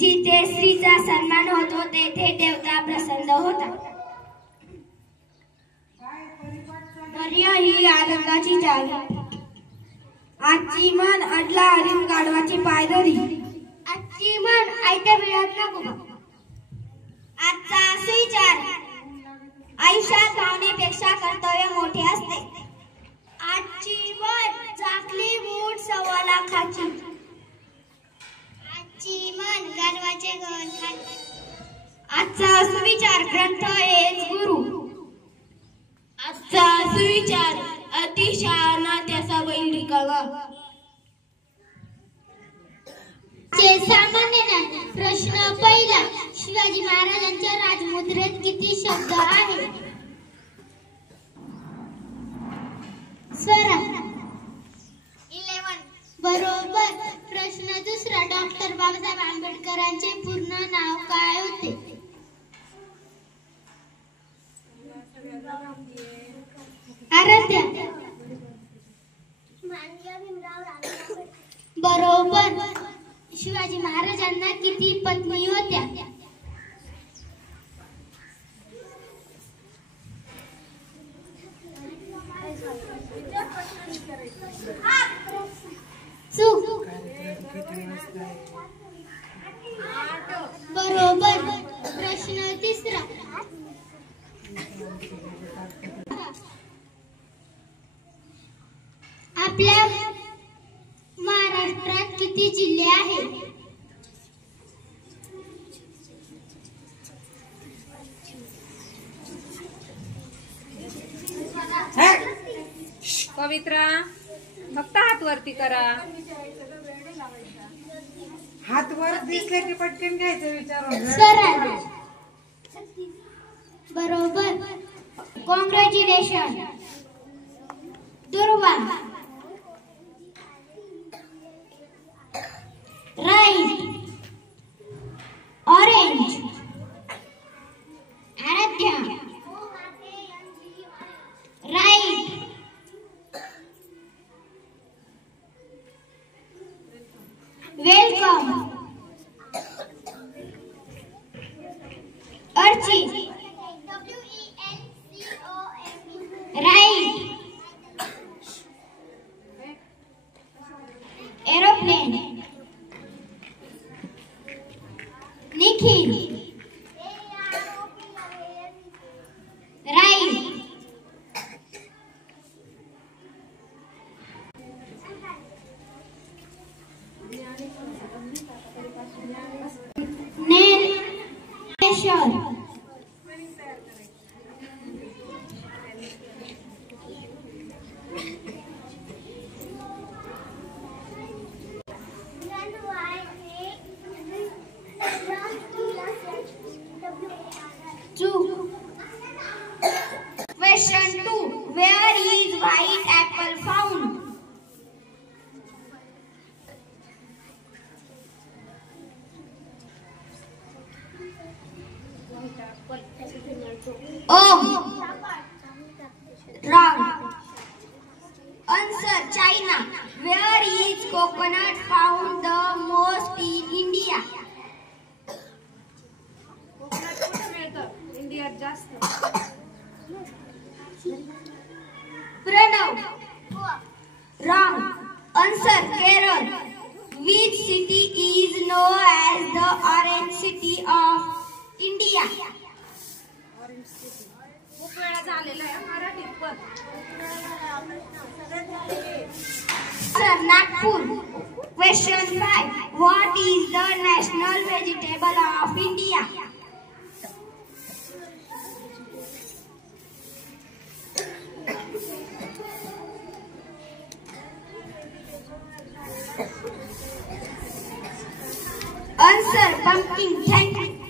जिथे स्त्रीचा सन्मान होतो तेथे देवता प्रसन्न होता. पर्य ही आनंदाची चावी. आजची मन अडला हरीण गाढवाची पायदरी. आजची मन आयत्या वेळात नको. आजचा विचार. आयुष्यात भावनेपेक्षा कर्तव्य मोठे असते. आजची मन झाकली मूठ 1.25 लाखाची. आजची मन गर्वाचे गहन खाली. आजचा सुविचार ग्रंथ हेच गुरु. आजचा सुविचार अतिशहाणा त्याचा बैल रिकामा. सामान्य ज्ञान. प्रश्न पहिला. शिवाजी महाराजांच्या राजमुद्रेत किती शब्द आहेत? स्वरा 11. बरोबर. प्रश्न दुसरा. डॉक्टर बाबासाहेब आंबेडकरांचे पूर्ण नाव काय होते? आराध्या. बरोबर. शिवाजी महाराजांना किती पत्नी होत्या? चूक. बरोबर. प्रश्न तिसरा. आपल्या महाराष्ट्रात किती जिल्हे आहेत? पवित्रा फक्त हात वरती करा. हात वर दिसले की पटकन घ्यायचं विचारून. बरोबर. Congratulations. Durva. Right. Orange. Aaradhya. Right. Welcome. Archit. Right. Aeroplane. Nikhil. Right. Nation. Question 2. Where is white apple found? Oh, wrong. Answer China. Where is coconut found the most in India? इंडियात जास्त. Pranav. Wrong. Answer Kerala. Which city is known as the Orange City of India? Orange city. खूप वेळा झालेला आहे मराठीत पण. Sir, Nagpur. Question 5. What is the national vegetable of India? Answer pumpkin. Thank you.